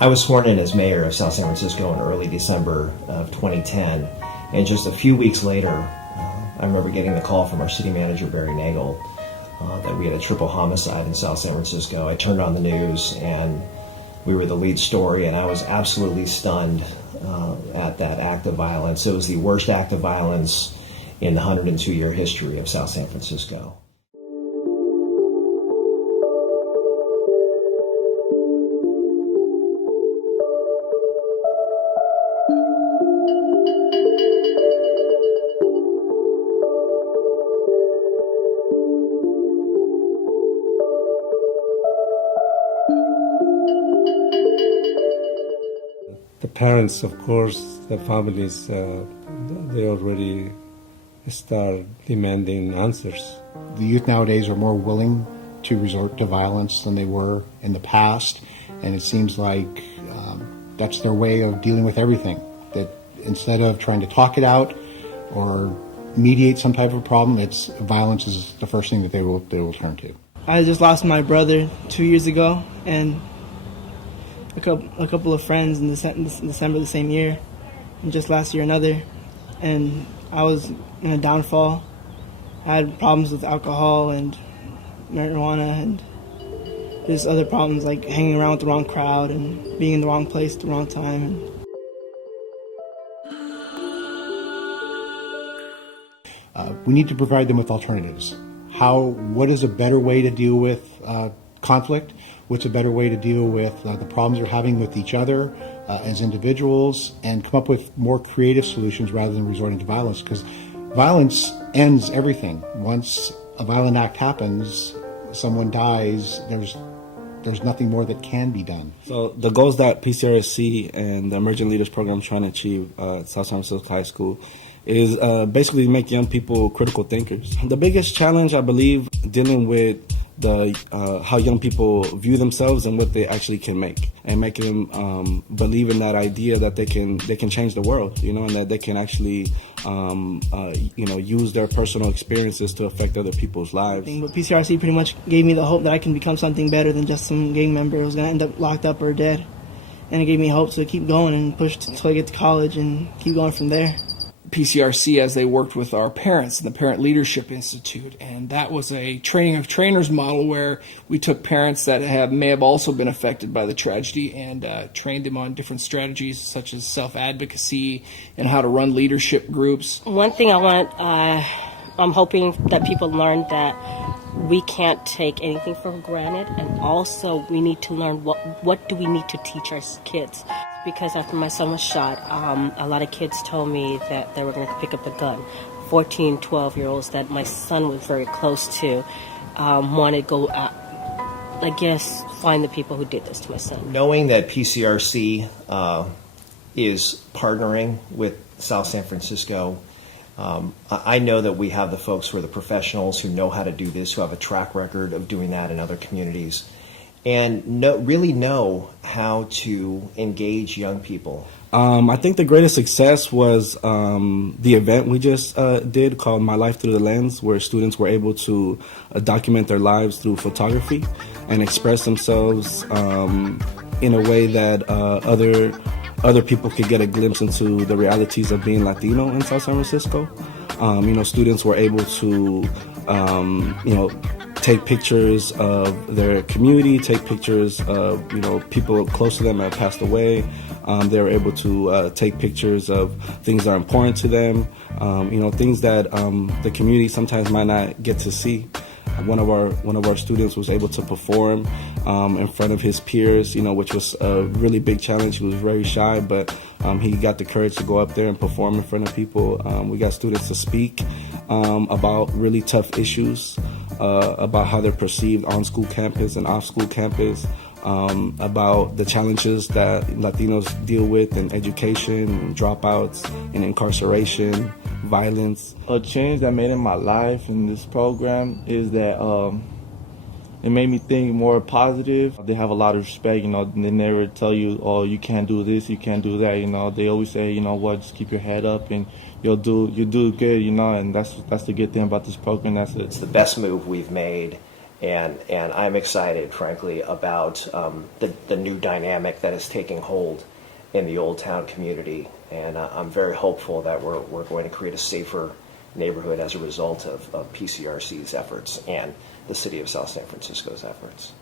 I was sworn in as mayor of South San Francisco in early December of 2010, and just a few weeks later, I remember getting the call from our city manager, Barry Nagel, that we had a triple homicide in South San Francisco. I turned on the news, and we were the lead story, and I was absolutely stunned at that act of violence. It was the worst act of violence in the 102-year history of South San Francisco. The parents, of course, the families, they already start demanding answers. The youth nowadays are more willing to resort to violence than they were in the past, and it seems like that's their way of dealing with everything. That instead of trying to talk it out or mediate some type of problem, it's violence is the first thing that they will turn to. I just lost my brother 2 years ago, and a couple of friends in December the same year, and just last year another. And I was in a downfall. I had problems with alcohol and marijuana and just other problems like hanging around with the wrong crowd and being in the wrong place at the wrong time. We need to provide them with alternatives. What is a better way to deal with conflict? What's a better way to deal with the problems they're having with each other as individuals, and come up with more creative solutions rather than resorting to violence, because violence ends everything. Once a violent act happens, someone dies, there's nothing more that can be done. So the goals that PCRC and the Emerging Leaders Program trying to achieve at South San Francisco High School is basically make young people critical thinkers. The biggest challenge, I believe, dealing with how young people view themselves and what they actually can make, and making them believe in that idea that they can change the world, and that they can actually use their personal experiences to affect other people's lives. But PCRC pretty much gave me the hope that I can become something better than just some gang member who's going to end up locked up or dead. And it gave me hope to keep going and push until I get to college and keep going from there. PCRC, as they worked with our parents in the Parent Leadership Institute, and that was a training of trainers model where we took parents that may have also been affected by the tragedy and trained them on different strategies such as self-advocacy and how to run leadership groups. One thing I'm hoping that people learn that we can't take anything for granted, and also we need to learn what do we need to teach our kids. Because after my son was shot, a lot of kids told me that they were going to pick up a gun. 14, 12-year-olds that my son was very close to wanted to go out, find the people who did this to my son. Knowing that PCRC is partnering with South San Francisco, I know that we have the folks who are the professionals who know how to do this, who have a track record of doing that in other communities, and really know how to engage young people. I think the greatest success was the event we just did called My Life Through the Lens, where students were able to document their lives through photography and express themselves in a way that other people could get a glimpse into the realities of being Latino in South San Francisco. Students were able to take pictures of their community, take pictures of people close to them that have passed away. They were able to take pictures of things that are important to them, things that the community sometimes might not get to see. One of our students was able to perform in front of his peers, which was a really big challenge. He was very shy, but he got the courage to go up there and perform in front of people. We got students to speak about really tough issues, about how they're perceived on school campus and off school campus, about the challenges that Latinos deal with in education, dropouts, and incarceration, violence. A change that made in my life in this program is that it made me think more positive. They have a lot of respect, they never tell you, oh, you can't do this, you can't do that, They always say, just keep your head up and you do good, and that's the good thing about this program. It's the best move we've made And I'm excited, frankly, about the new dynamic that is taking hold in the Old Town community. And I'm very hopeful that we're going to create a safer neighborhood as a result of PCRC's efforts and the City of South San Francisco's efforts.